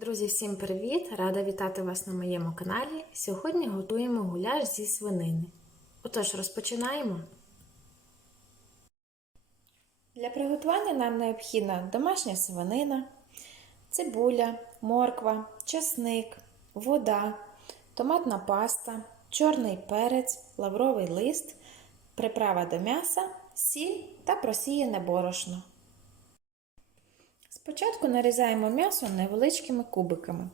Друзі, всім привіт! Рада вітати вас на моєму каналі. Сьогодні готуємо гуляш зі свинини. Отож, розпочинаємо. Для приготування нам необхідна домашня свинина, цибуля, морква, часник, вода, томатна паста, чорний перець, лавровий лист, приправа до м'яса, сіль та просіяне борошно. Спочатку нарізаємо м'ясо невеличкими кубиками,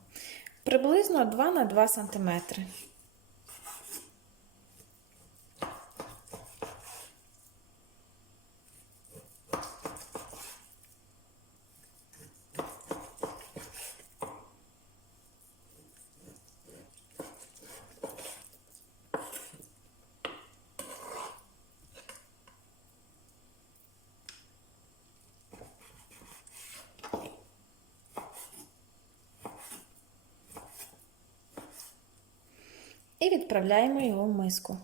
приблизно 2 на 2 см. І відправляємо його в миску.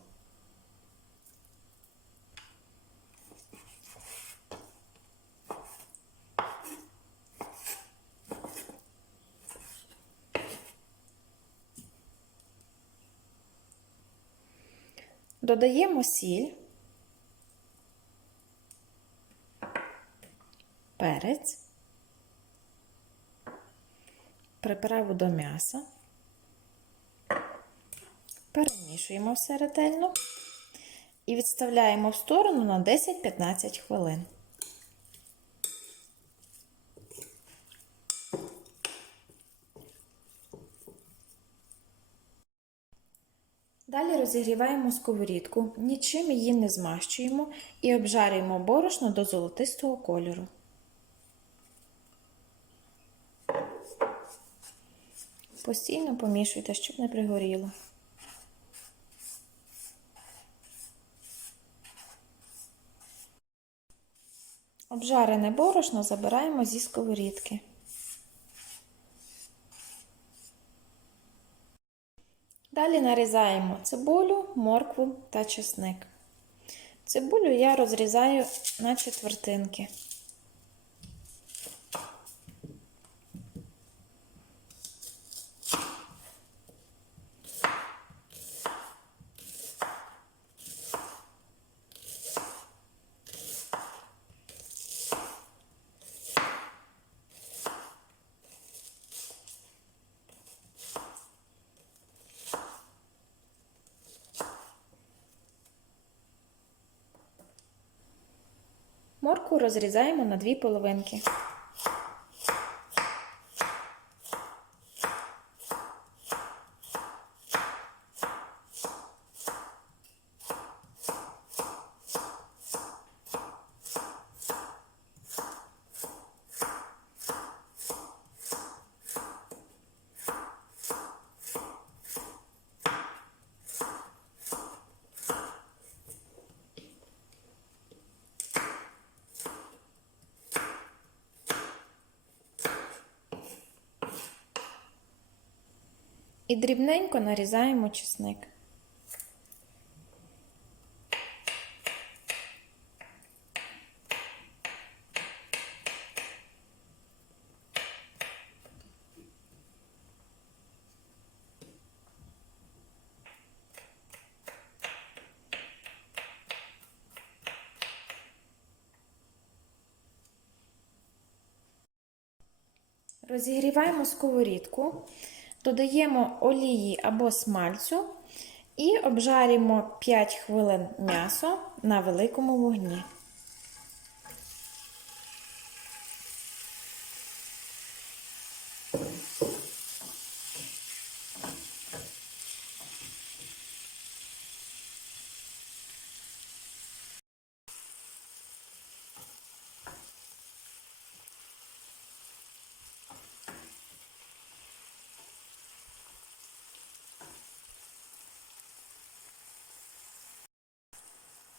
Додаємо сіль, перець, приправу до м'яса. Перемішуємо все ретельно і відставляємо в сторону на 10-15 хвилин. Далі розігріваємо сковорідку, нічим її не змащуємо і обжарюємо борошно до золотистого кольору. Постійно помішуйте, щоб не пригоріло. Обжарене борошно забираємо зі сковорідки. Далі нарізаємо цибулю, моркву та чесник. Цибулю я розрізаю на четвертинки. Морку розрізаємо на дві половинки. І дрібненько нарізаємо чесник. Розігріваємо сковорідку, додаємо олії або смальцю і обжарюємо 5 хвилин м'ясо на великому вогні.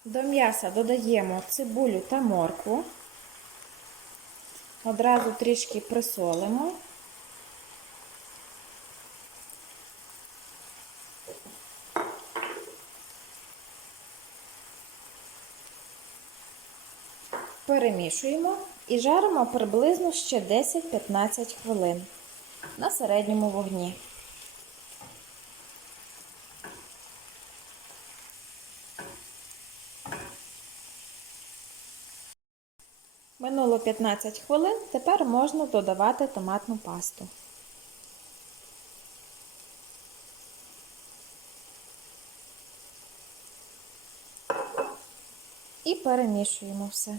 До м'яса додаємо цибулю та моркву. Одразу трішки присолимо. Перемішуємо і жаримо приблизно ще 10-15 хвилин. на середньому вогні. Минуло 15 хвилин, тепер можна додавати томатну пасту. І перемішуємо все.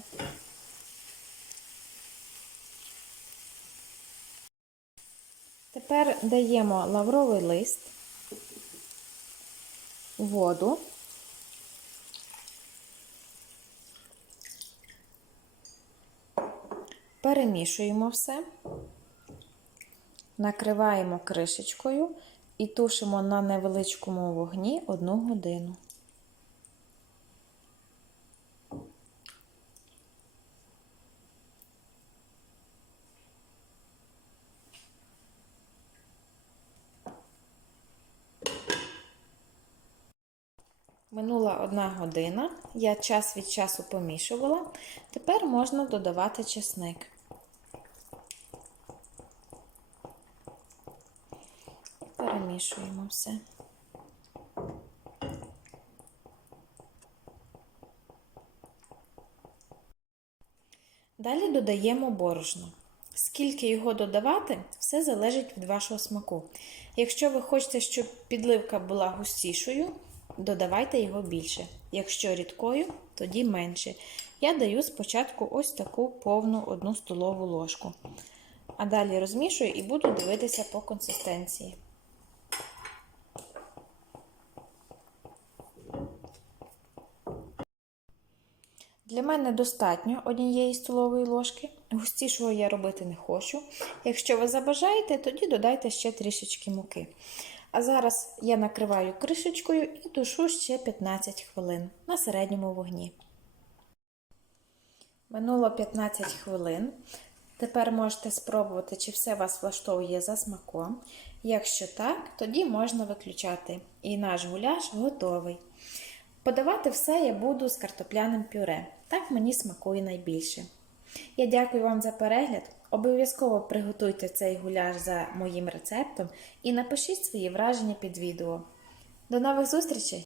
Тепер даємо лавровий лист, воду. Перемішуємо все, накриваємо кришечкою і тушимо на невеличкому вогні 1 годину. Минула одна година, я час від часу помішувала. Тепер можна додавати чесник. Перемішуємо все. Далі додаємо борошно. Скільки його додавати, все залежить від вашого смаку. Якщо ви хочете, щоб підливка була густішою, додавайте його більше. Якщо рідкою, тоді менше. Я даю спочатку ось таку повну 1 столову ложку. А далі розмішую і буду дивитися по консистенції. Для мене достатньо однієї столової ложки. Густішого я робити не хочу. Якщо ви забажаєте, тоді додайте ще трішечки муки. А зараз я накриваю кришечкою і тушу ще 15 хвилин на середньому вогні. Минуло 15 хвилин. Тепер можете спробувати, чи все вас влаштовує за смаком. Якщо так, тоді можна виключати. І наш гуляш готовий. Подавати все я буду з картопляним пюре. Так мені смакує найбільше. Я дякую вам за перегляд. Обов'язково приготуйте цей гуляш за моїм рецептом і напишіть свої враження під відео. До нових зустрічей!